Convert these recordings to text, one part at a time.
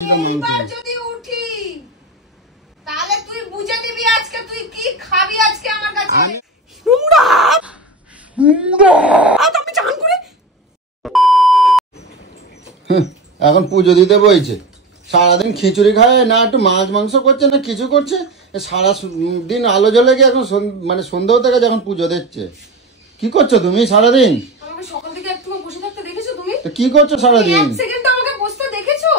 এইবার যদি উঠি তাহলে তুই বুঝে নিবি আজকে তুই কি খাবি আজকে আমার কাছে। নোংরা আমি চান করে এখন পুজো দিতে বইছে, সারাদিন খিচুড়ি খায় না, একটু মাছ মাংস করছে না কিছু করছে, সারা দিন আলো জ্বলে গিয়ে এখন মানে সন্ধ্যা থেকে যখন পুজো দিচ্ছে। কি করছো তুমি সারাদিন? আমাকে সকাল থেকে একটু বসে থাকতে দেখেছো তুমি? তো কি করছো সারাদিন? এক সেকেন্ড তো আমাকে বসতে দেখেছো?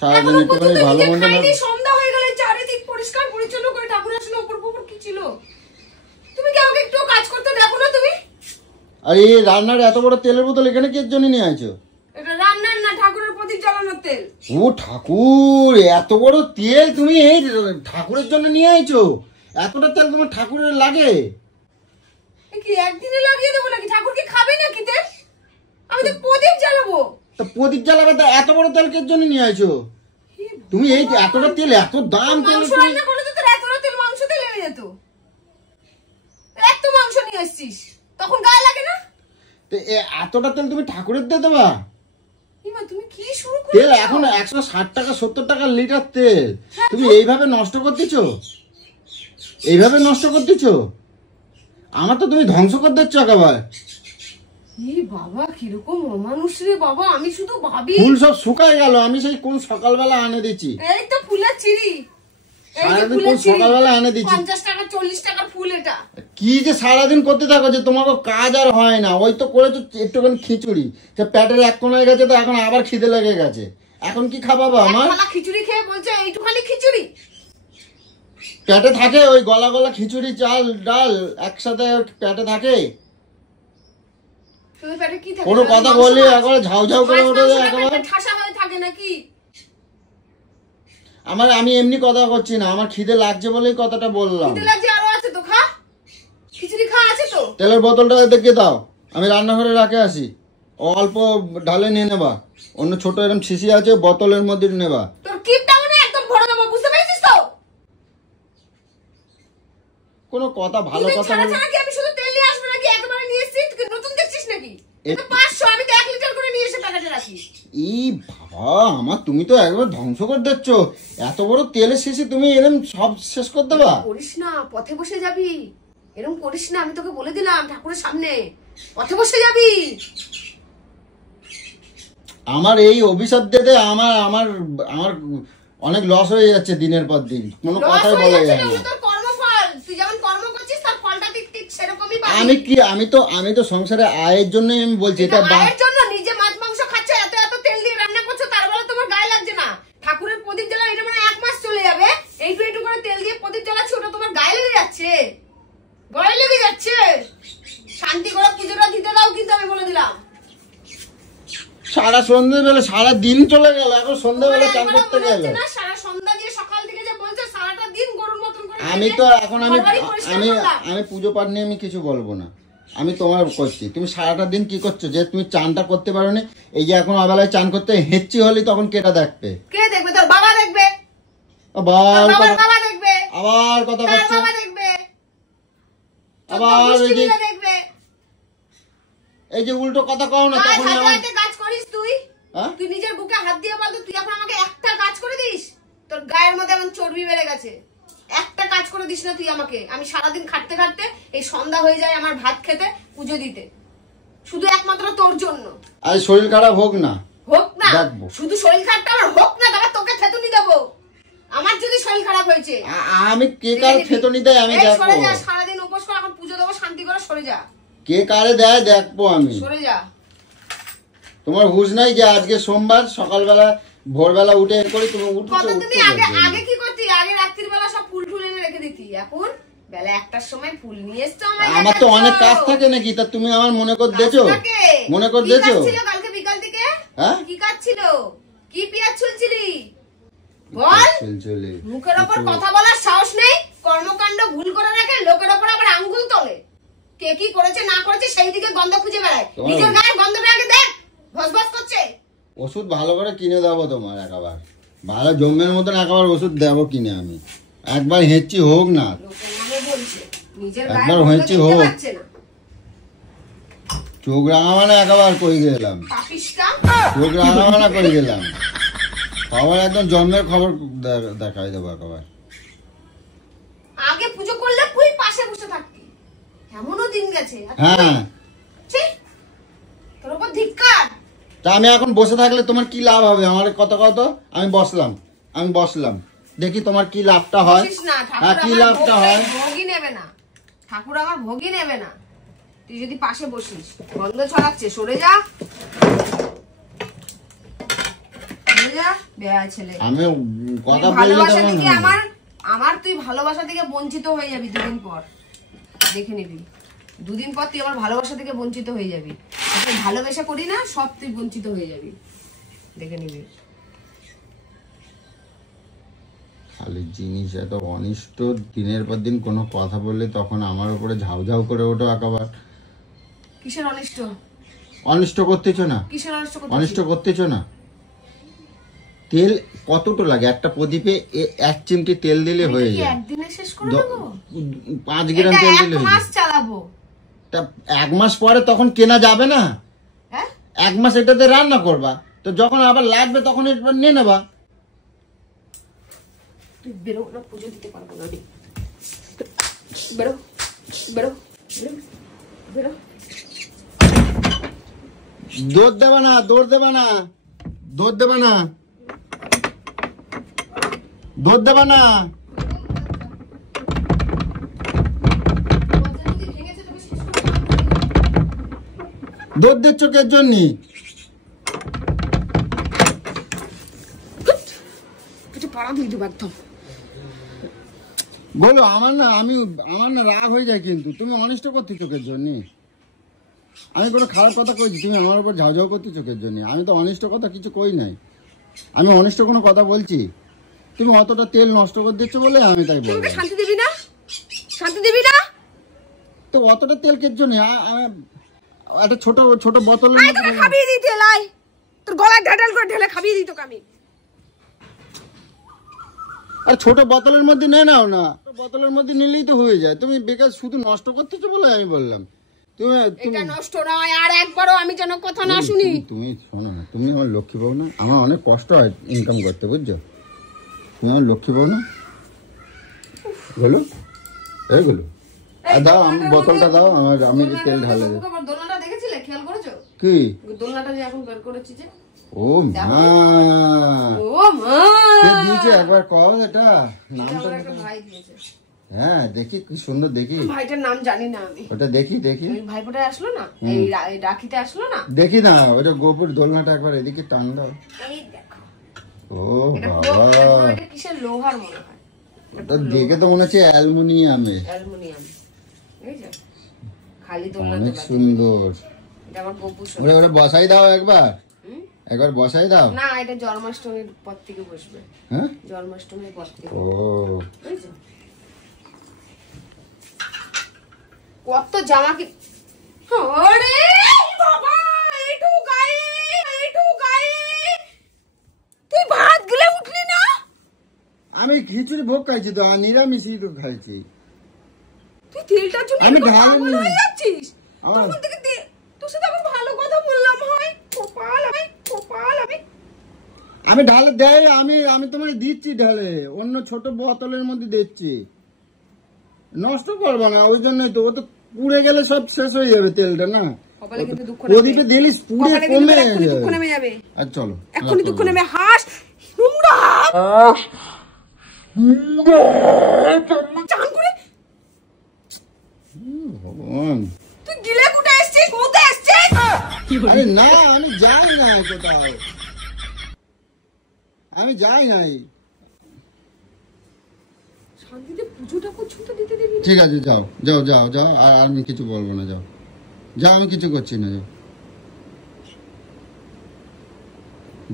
সারাদিন একটুখানি ভালো মন্দ না, সন্ধ্যা হয়ে গেলে চারিদিক পরিষ্কার পরিচ্ছন্ন করে ঠাকুর আসলে উপর উপর কি ছিল? তুমি কি আমাকে একটু কাজ করতে দেখো না তুমি? আর এই রান্নার এত বড় তেলের বোতল এখানে কি জন্য নিয়ে আইছো? এটা রান্নার না, ঠাকুরের প্রদীপ জ্বালানোর তেল। ও ঠাকুর, এত বড় তেল তুমি এই ঠাকুরের জন্য নিয়ে আইছো? এতটা তেল তোমার ঠাকুরের লাগে? কি একদিনে লাগিয়ে দেবো নাকি? ঠাকুর কি খাবে নাকি তেল? আমি তো প্রদীপ জ্বালাবো। তো প্রদীপ জ্বালাবে, তা এত বড় তেল কে জন্য নিয়ে আইছো তুমি? এই এতটা তেল, এত দাম তেল, মাংস রান্না করলে তো তোর এতটা তেল মাংস তেল লেগে যেত। এত মাংস নিয়ে আসছিস, তখন গায়ে লাগে না? তো এতটা তেল তুমি ঠাকুরের দিয়ে দেবা? তুমি কি শুরু করলে? তেল এখন 160 টাকা 70 টাকা লিটার তেল, তুমি এইভাবে নষ্ট করতেছো? এইভাবে নষ্ট করতেছো? আমার তো তুমি ধ্বংস করে দিচ্ছ একেবারে। এই বাবা কিরকম অমানুষ রে বাবা, আমি শুধু ভাবি ফুল সব শুকায় গেল, আমি সেই কোন সকালবেলা এনে দিচ্ছি। এই তো ফুলের চিড়ি, সারাদিন কোন সকালবেলা এনে দিচ্ছি 50 টাকা 40 টাকা ফুল। এটা কি যে সারাদিন করতে থাকো যে তোমাকে কাজ আর হয় না? ওই তো করেছো একটুখানি খিচুড়ি, সে পেটের এক কোনায় গেছে, তো এখন আবার খিদে লেগে গেছে। এখন কি খাবাবা আমার? খিচুড়ি খেয়ে বলছে এইটুখানি খিচুড়ি পেটে থাকে? ওই গলা গলা খিচুড়ি চাল ডাল একসাথে পেটে থাকে? কোনো কথা বললে একবারে ঝাউ ঝাউ করে উঠে যায় একেবারে। ঠাসা হয়ে থাকে নাকি? আমি এমনি কথা করছি না, আমার খিদে লাগছে বলেই কথাটা বললাম। খিদে লাগছে, আরো আছে তো, খা খিচুড়ি খা, আছে তো। তেলের বোতলটা দেখে দাও, আমি রান্নাঘরে রাখে আসি। অল্প ঢালে নিয়ে নেবা, অন্য ছোট এরকম শিশি আছে বোতলের মধ্যে নেবা। তোর কিপটা মানে একদম ভরে দেবো, বুঝতে পেরেছিস তো? কোনো কথা ভালো কথা বল। কি আমি শুধু তেল নিয়ে আসবো নাকি? একেবারে নিয়ে এসেছি, তুই নতুন দেখছিস নাকি? এটা 500, আমি তো 1 লিটার করে নিয়ে এসে প্যাকেটে রাখি। এই বাবা আমার, তুমি তো একবার ধ্বংস করে দিচ্ছ। এত বড় তেলের শিশি তুমি এরকম সব শেষ করে দেবা? করিস না, পথে বসে যাবি। এরকম করিস না, আমি তোকে বলে দিলাম ঠাকুরের সামনে পথে বসে যাবি। আমার এই অভিশাপ দিতে আমার আমার আমার অনেক লস হয়ে যাচ্ছে দিনের পর দিন, কোনো কথাই বলা যায় না। তোর কর্মফল, তুই যেমন কর্ম করছিস তার ফলটা ঠিক ঠিক সেরকমই পাবি। আমি তো সংসারে আয়ের জন্যই আমি বলছি। এটা আয়ের জন্য নিজে মাছ মাংস খাচ্ছে, এত এত তেল দিয়ে রান্না করছো, তার বেলা তোমার গায়ে লাগছে না? ঠাকুরের প্রদীপ জ্বালা, এটা মানে 1 মাস চলে যাবে। এইটু একটু করে তেল দিয়ে প্রদীপ জ্বালাচ্ছে, ওটা তোমার গায়ে লেগে যাচ্ছে, গায়ে লেগে যাচ্ছে। শান্তি করে পুজোটা দিতে দাও, কিন্তু আমি বলে দিলাম। সারা সন্ধ্যেবেলা সারা দিন চলে গেল, এখন সন্ধ্যাবেলা চান করতে গেল না? সারা সন্ধ্যা দিয়ে সকাল থেকে যে বলছে সারাটা দিন গরুর মতন করে। আমি তো এখন আমি পুজো পাঠ নিয়ে আমি কিছু বলবো না, আমি তোমার করছি। তুমি সারাটা দিন কি করছো যে তুমি চানটা করতে পারো না? এই যে এখন অবেলায় চান করতে হেঁচি হলি, তখন কেটা দেখবে? কে দেখবে? তোর বাবা দেখবে। আবার বাবা দেখবে, আবার কথা বলছো, বাবা দেখবে, আবার দেখবে। এই যে উল্টো কথা কও না, তখন কাজ করিস তুই? তুই নিজের বুকে হাত দিয়ে বল তো, তুই এখন আমাকে একটা কাজ করে দিস? তোর গায়ের মধ্যে এখন চর্বি বেড়ে গেছে, একটা কাজ করে দিস না তুই আমাকে। আমি সারাদিন খাটতে খাটতে এই সন্ধ্যা হয়ে যায় আমার ভাত খেতে, পুজো দিতে, শুধু একমাত্র তোর জন্য। আরে শরীর খারাপ হোক না, শুধু শরীর খারাপটা আমার হোক না, তবে তোকে থেতনি দেবো। আমার যদি শরীর খারাপ হয়েছে, আমি কে কার থেতনি দেয় আমি দেখবো। সরে যা, সারাদিন উপোস করে এখন পুজো দেবো, শান্তি করে সরে যা। কে কারে দেয় দেখবো আমি, সরে যা। তোমার হুঁশ নাই যে আজকে সোমবার সকালবেলা ভোরবেলা উঠে করে তুমি তুমি আগে কি করতি? আগে রাত্রির বেলা সব ফুল টুল এনে রেখে দিতি, এখন বেলা 1টার সময় ফুল নিয়ে এসছো। আমার তো অনেক কাজ থাকে নাকি? তা তুমি আমার মনে করে দিয়েছো? মনে করে দিয়েছো? কালকে বিকাল থেকে হ্যাঁ কি কাজ ছিল? কি পেঁয়াজ ছুলছিলি বল? মুখের ওপর কথা বলার সাহস নেই, কর্মকাণ্ড ভুল করে রাখে, লোকের ওপর আবার আঙ্গুল তোলে। কে কি করেছে না করেছে সেই দিকে গন্ধ খুঁজে বেড়ায়, নিজের গায়ের গন্ধটা আগে দেখ। ভসভস করছে। ওষুধ ভালো করে কিনে দেবো তোমার, একেবারে ভালো জমের মতন একেবারে ওষুধ দেবো কিনে আমি। একবার হেঁচি হোক না, একবার হেঁচি হোক। চোখ রাঙামানা একেবারে করে গেলাম, চোখ রাঙামানা করে গেলাম। খবর একদম জন্মের খবর দেখাই দেবো একেবারে। আগে পুজো করলে তুই পাশে বসে থাকতি, এমনও দিন গেছে। হ্যাঁ, তোর উপর ধিক্কার। তা আমি এখন বসে থাকলে তোমার কি লাভ হবে? আমার কত আমি বসলাম, দেখি তোমার কি লাভটা হয়। হ্যাঁ, কি লাভটা হয়? ভোগই নেবে না ঠাকুর, আমার ভোগই নেবে না। তুই যদি পাশে বসিস, গন্ধ ছড়াচ্ছে, সরে যা, ছেলে। আমি কথা ভালোবাসা থেকে আমার তুই ভালোবাসা থেকে বঞ্চিত হয়ে যাবি দুদিন পর, দেখে নিবি। দুদিন পর তুই আমার ভালোবাসা থেকে বঞ্চিত হয়ে যাবি। তুই ভালোবাসা করি না, সব তুই বঞ্চিত হয়ে যাবি, দেখে নিবি। খালি জিনিস এত অনিষ্ট, দিনের পর দিন কোনো কথা বললে তখন আমার উপরে ঝাউঝাউ করে ওঠো একেবারে। কিসের অনিষ্ট? অনিষ্ট করতেছো না? কিসের অনিষ্ট করতেছো না? তেল কতটা লাগে একটা প্রদীপে? 1 চিমটি তেল দিলে হয়ে যায়। একদিনে শেষ করে দেবো? 5 গ্রাম তেল দিলে 1 মাস চালাবো। তা 1 মাস পরে তখন কেনা যাবে না? 1 মাস এটাতে রান্না করবা, তো যখন আবার লাগবে তখন এটা নিয়ে নেবা। তুই বেরো না, পুজো দিতে পারবো না। বেরো বেরো বেরো। দৌড় দেবা না, দৌড় দেবা না, দৌড় দেবা না, দৌড় দেবা না। দৌড় দিচ্ছ চোখের জন্য? পাড়া দিয়ে দেবো একদম। বলো, আমার না রাগ হয়ে যায়, কিন্তু তুমি অনিষ্ট করতে চোখের জন্য। আমি কোনো খারাপ কথা কইছি, তুমি আমার উপর ঝাউঝাউ করতে চোখের জন্য। আমি তো অনিষ্ট কথা কিছু কই নাই, আমি অনিষ্ট কোনো কথা বলছি? তুমি অতটা তেল নষ্ট করে দিচ্ছ বলে আমি তাই বলবো। শান্তি দিবি না? শান্তি দিবি না? তো অতটা তেল কের জন্য? একটা ছোট ছোট বোতলের মধ্যে খাবিয়ে দিতে লাই, তোর গলায় ঢাঢাল করে ঢেলে খাবিয়ে দিত আমি। আর ছোট বোতলের মধ্যে নে নাও না, বোতলের মধ্যে নিলেই তো হয়ে যায়। তুমি বেকার শুধু নষ্ট করতেছো বলে আমি বললাম। এটা নষ্ট নয়, আর একবারও আমি যেন কথা না শুনি। তুমি শোনো না, তুমি আমার লক্ষ্মী বউ না? আমার অনেক কষ্ট হয় ইনকাম করতে, বুঝছো? তুমি আমার লক্ষ্মী বউ না? বলো, এইগুলো দাও, আমি বোতলটা দাও, আমি যে তেল ঢালে দেব। দোলনাটা দেখেছিলে? খেয়াল করেছো কি দোলনাটা যে এখন বের করেছি যে? ও মা, ও মা, কে দিয়েছে একবার কও এটা নামটা? একটা ভাই দিয়েছে। হ্যাঁ, দেখি কি সুন্দর। দেখি ভাইটার নাম জানি না আমি। ওটা দেখি ভাইপোটা আসলো না, এই রাখিতে আসলো না, দেখি না ওটা গোপুর দোলনাটা একবার এদিকে টান দাও। এই দেখো। ও বাবা, এটা কিসের লোহার মনে হয়? ওটা দেখে তো মনে হচ্ছে অ্যালুমিনিয়ামের। অ্যালুমিনিয়াম, এই যে খালি দোলনা। অনেক সুন্দর। এটা আমার গোপু। ওটা বসাই দাও একবার, একবার বসাই দাও না। এটা জন্মাষ্টমীর পর থেকে বসবে। হ্যাঁ, জন্মাষ্টমীর পর থেকে। ও বুঝছো? কত জামা কি! আরে বাবা, এইটু গায়ে তুই ভাত গিলে উঠলি না? আমি খিচুড়ি ভোগ খাইছি তো, আর নিরামিষই তো খাইছি। তুই তেলটার জন্য আমি পাগল হয়ে যাচ্ছিস। তখন থেকে তোর সাথে আমি ভালো কথা বললাম, হয় কপাল আমি ঢালে দেই, আমি তোমায় দিচ্ছি ঢালে, অন্য ছোট বোতলের মধ্যে দিচ্ছি। নষ্ট করবো না, ওই জন্যই তো। ও তো পুড়ে গেলে সব শেষ হয়ে যাবে তেলটা না। প্রদীপে দিলিস পুড়ে কমে যাবে। আর চলো, এখনই দুঃখ নেমে হাস নোংরা ভগবান। তুই গিলে কুটে এসছিস, কোথায় এসছিস? আরে না, আমি যাই না কোথাও, আমি যাই নাই। শান্তিতে পুজোটা করছো তো, দিতে দিবি? ঠিক আছে, যাও যাও যাও যাও, আর আমি কিছু বলবো না। যাও যাও, আমি কিছু করছি না। যাও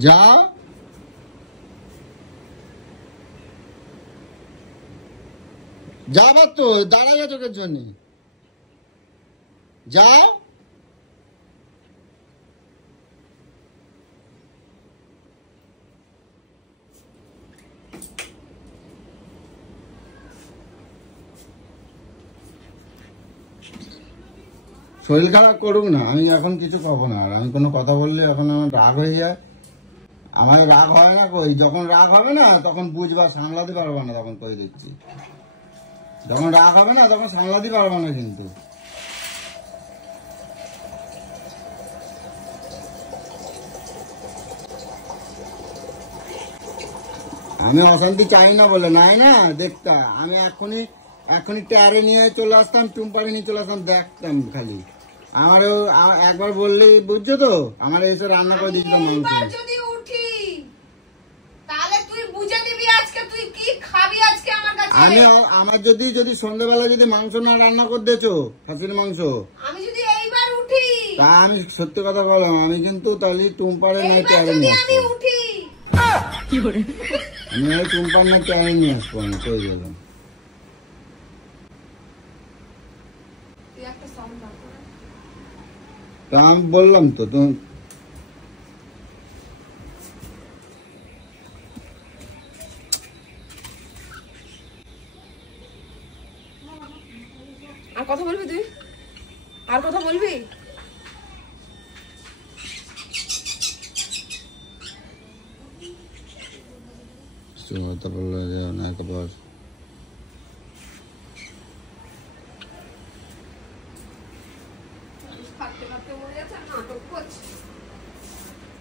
যাও। যাবার তো দাঁড়াই চোখের জন্য, যাও। শরীর খারাপ করুক না, আমি এখন কিছু কখো না। আর আমি কোনো কথা বললে এখন আমার রাগ হয়ে যায়। আমার রাগ হয় না কই, যখন রাগ হবে না তখন বুঝবা, সামলাতে পারবা না, তখন কই দিচ্ছি। যখন রাগ হবে না তখন সামলাতে পারবা না কিন্তু। আমি অশান্তি চাই না বলে নাই না দেখতা, আমি এখনই ট্যারে নিয়ে চলে আসতাম, টুম্পারে নিয়ে চলে আসতাম, দেখতাম খালি। আমারও একবার বললেই বুঝছো তো, আমার এসে রান্না করে দিয়েছিল মাংস। যদি উঠি তাহলে তুই বুঝে দিবি আজকে তুই কি খাবি আজকে আমার কাছে। আমার যদি সন্ধ্যাবেলা যদি মাংস না রান্না করে দিয়েছো, খাসির মাংস, আমি যদি এইবার উঠি, তা আমি সত্যি কথা বললাম, আমি কিন্তু তাহলে টুম্পারে নাই ট্যারে যদি নিয়ে আমি আসবো। উঠি আমি ওই টুম্পার না ট্যারে নিয়ে আসবো, আমি কই গেলাম। তুই একটা সাউন্ড বার কর। তা আমি বললাম তো তুমি আর কথা বলবি তুই? আর কথা বলবি? কথা বললো যে অনেক বস খাটতে খাটতে মরে যাচ্ছে, নাটক করছিস।